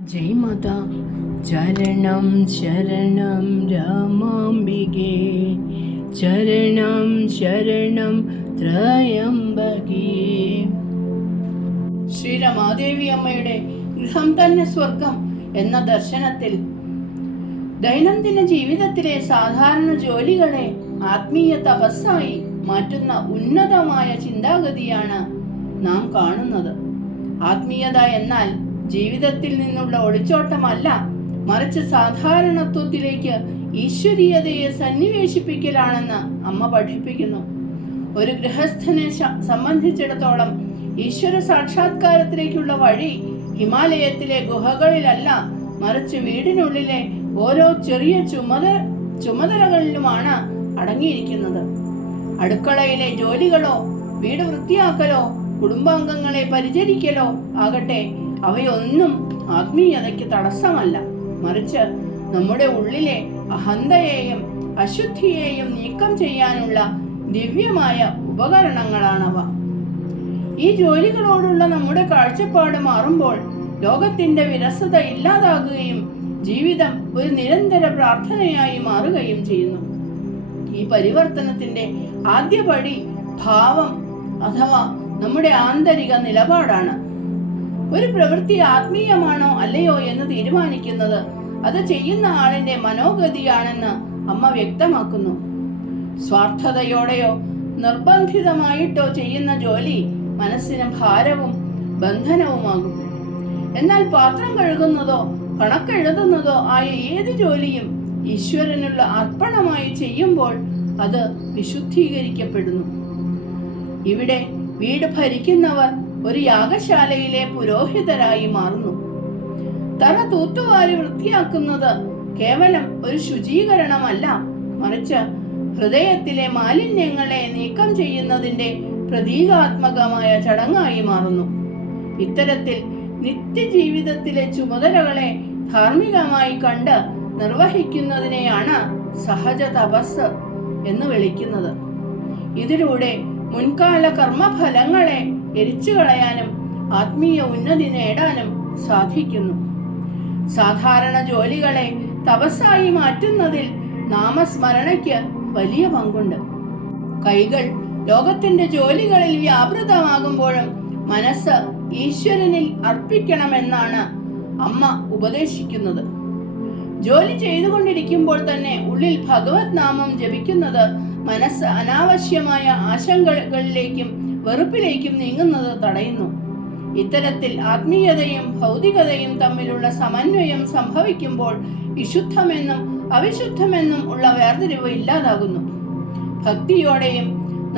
ജയ് മാതാ. ചരണം ശരണം രാമാംബികേ, ചരണം ശരണം ത്രയംബകേ. ശ്രീ രമാദേവി അമ്മയുടെ ഗൃഹം തന്നെ സ്വർഗം എന്ന ദർശനത്തിൽ ദൈനംദിന ജീവിതത്തിലെ സാധാരണ ജോലികളെ ആത്മീയ തപസ്സായി മാറ്റുന്ന ഉന്നതമായ ചിന്താഗതിയാണ് നാം കാണുന്നത്. ആത്മീയത എന്നാൽ ജീവിതത്തിൽ നിന്നുള്ള ഒളിച്ചോട്ടമല്ല, മറിച്ച് സാധാരണത്വത്തിലേക്ക് ഈശ്വരീയതയെ സന്നിവേശിപ്പിക്കലാണെന്ന് അമ്മ പഠിപ്പിക്കുന്നു. ഒരു ഗൃഹസ്ഥനെ സംബന്ധിച്ചിടത്തോളം ഈശ്വര സാക്ഷാത്കാരത്തിലേക്കുള്ള വഴി ഹിമാലയത്തിലെ ഗുഹകളിലല്ല, മറിച്ച് വീടിനുള്ളിലെ ഓരോ ചെറിയ ചുമതലകളിലുമാണ് അടങ്ങിയിരിക്കുന്നത്. അടുക്കളയിലെ ജോലികളോ വീട് വൃത്തിയാക്കലോ കുടുംബാംഗങ്ങളെ പരിചരിക്കലോ ആകട്ടെ, അവയൊന്നും ആത്മീയതയ്ക്ക് തടസ്സമല്ല, മറിച്ച് നമ്മുടെ ഉള്ളിലെ അഹന്തയെയും അശുദ്ധിയെയും നീക്കം ചെയ്യാനുള്ള ദിവ്യമായ ഉപകരണങ്ങളാണവ. ഈ ജോലികളോടുള്ള നമ്മുടെ കാഴ്ചപ്പാട് മാറുമ്പോൾ ലോകത്തിന്റെ വിരസത ഇല്ലാതാകുകയും ജീവിതം ഒരു നിരന്തര പ്രാർത്ഥനയായി മാറുകയും ചെയ്യുന്നു. ഈ പരിവർത്തനത്തിന്റെ ആദ്യപടി ഭാവം അഥവാ നമ്മുടെ ആന്തരിക നിലപാടാണ്. ഒരു പ്രവൃത്തി ആത്മീയമാണോ അല്ലയോ എന്ന് തീരുമാനിക്കുന്നത് അത് ചെയ്യുന്ന ആളിന്റെ മനോഗതിയാണെന്ന് അമ്മ വ്യക്തമാക്കുന്നു. സ്വാർത്ഥതയോടെയോ നിർബന്ധിതമായിട്ടോ ചെയ്യുന്ന ജോലി മനസ്സിന് ഭാരവും ബന്ധനവുമാകും. എന്നാൽ പാത്രം കഴുകുന്നതോ കണക്കെഴുതുന്നതോ ആയ ഏത് ജോലിയും ഈശ്വരനുള്ള അർപ്പണമായി ചെയ്യുമ്പോൾ അത് വിശുദ്ധീകരിക്കപ്പെടുന്നു. ഇവിടെ വീട് ഭരിക്കുന്നവർ ഒരു യാഗശാലയിലെ പുരോഹിതരായി മാറുന്നു. തറ തൂത്തുവാരി വൃത്തിയാക്കുന്നത് കേവലം ഒരു ശുചീകരണമല്ല, മറിച്ച് ഹൃദയത്തിലെ മാലിന്യങ്ങളെ നീക്കം ചെയ്യുന്നതിന്റെ പ്രതീകാത്മകമായ ചടങ്ങായി മാറുന്നു. ഇത്തരത്തിൽ നിത്യജീവിതത്തിലെ ചുമതലകളെ ധാർമ്മികമായി കണ്ട് നിർവഹിക്കുന്നതിനെയാണ് സഹജ തപസ് എന്ന് വിളിക്കുന്നത്. ഇതിലൂടെ മുൻകാല കർമ്മഫലങ്ങളെ എരിച്ചു കളയാനും ആത്മീയ ഉന്നതി നേടാനും സാധിക്കുന്നു. സാധാരണ ജോലികളെ തപസ്സായി മാറ്റുന്നതിൽ നാമസ്മരണയ്ക്ക് വലിയ പങ്കുണ്ട്. കൈകൾ ലോകത്തിന്റെ ജോലികളിൽ വ്യാപൃതമാകുമ്പോഴും മനസ്സ് ഈശ്വരനിൽ അർപ്പിക്കണമെന്നാണ് അമ്മ ഉപദേശിക്കുന്നത്. ജോലി ചെയ്തുകൊണ്ടിരിക്കുമ്പോൾ തന്നെ ഉള്ളിൽ ഭഗവത് നാമം ജപിക്കുന്നത് മനസ്സ് അനാവശ്യമായ ആശങ്കകളിലേക്കും വെറുപ്പിലേക്കും നീങ്ങുന്നത് തടയുന്നു. ഇത്തരത്തിൽ ആത്മീയതയും ഭൗതികതയും തമ്മിലുള്ള സമന്വയം സംഭവിക്കുമ്പോൾ വിശുദ്ധമെന്നും അവിശുദ്ധമെന്നും ഉള്ള വേർതിരിവ് ഇല്ലാതാകുന്നു. ഭക്തിയോടെയും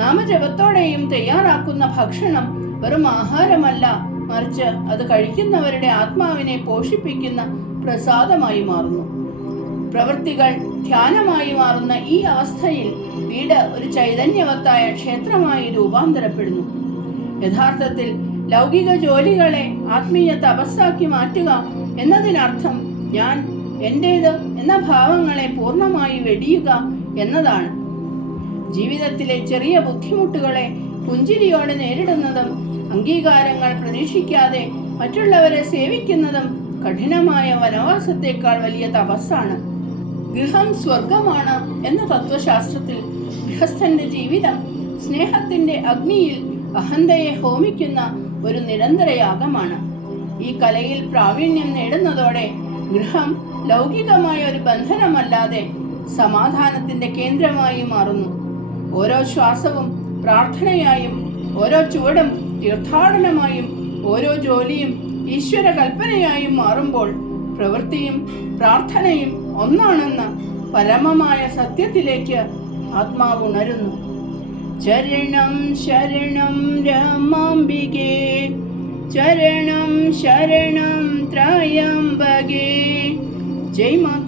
നാമജപത്തോടെയും തയ്യാറാക്കുന്ന ഭക്ഷണം വെറും ആഹാരമല്ല, മറിച്ച് അത് കഴിക്കുന്നവരുടെ ആത്മാവിനെ പോഷിപ്പിക്കുന്ന പ്രസാദമായി മാറുന്നു. പ്രവൃത്തികൾ ധ്യാനമായി മാറുന്ന ഈ അവസ്ഥയിൽ വീട് ഒരു ചൈതന്യവത്തായ ക്ഷേത്രമായി രൂപാന്തരപ്പെടുന്നു. യഥാർത്ഥത്തിൽ ലൗകിക ജോലികളെ ആത്മീയ തപസ്സാക്കി മാറ്റുക എന്നതിനർത്ഥം ഞാൻ എന്റേത് എന്ന ഭാവങ്ങളെ പൂർണ്ണമായി വെടിയുക എന്നതാണ്. ജീവിതത്തിലെ ചെറിയ ബുദ്ധിമുട്ടുകളെ പുഞ്ചിരിയോടെ നേരിടുന്നതും അംഗീകാരങ്ങൾ പ്രതീക്ഷിക്കാതെ മറ്റുള്ളവരെ സേവിക്കുന്നതും കഠിനമായ വനവാസത്തെക്കാൾ വലിയ തപസ്സാണ്. ഗൃഹം സ്വർഗമാണ് എന്ന തത്വശാസ്ത്രത്തിൽ ഗൃഹസ്ഥന്റെ ജീവിതം സ്നേഹത്തിന്റെ അഗ്നിയിൽ അഹന്തയെ ഹോമിക്കുന്ന ഒരു നിരന്തര യാഗമാണ്. ഈ കലയിൽ പ്രാവീണ്യം നേടുന്നതോടെ ഗൃഹം ലൗകികമായ ഒരു ബന്ധനമല്ലാതെ സമാധാനത്തിന്റെ കേന്ദ്രമായി മാറുന്നു. ഓരോ ശ്വാസവും പ്രാർത്ഥനയായും, ഓരോ ചുവടും തീർത്ഥാടനമായും, ഓരോ ജോലിയും ഈശ്വര കൽപ്പനയായും മാറുമ്പോൾ പ്രവൃത്തിയും പ്രാർത്ഥനയും ഒന്നാണെന്ന പരമമായ സത്യത്തിലേക്ക് ആത്മാവ് ഉണരുന്നു. ചരണം ശരണം രാമാംബികേ, ചരണം ശരണം ത്രയംബകേ. ജയ് മാതാ.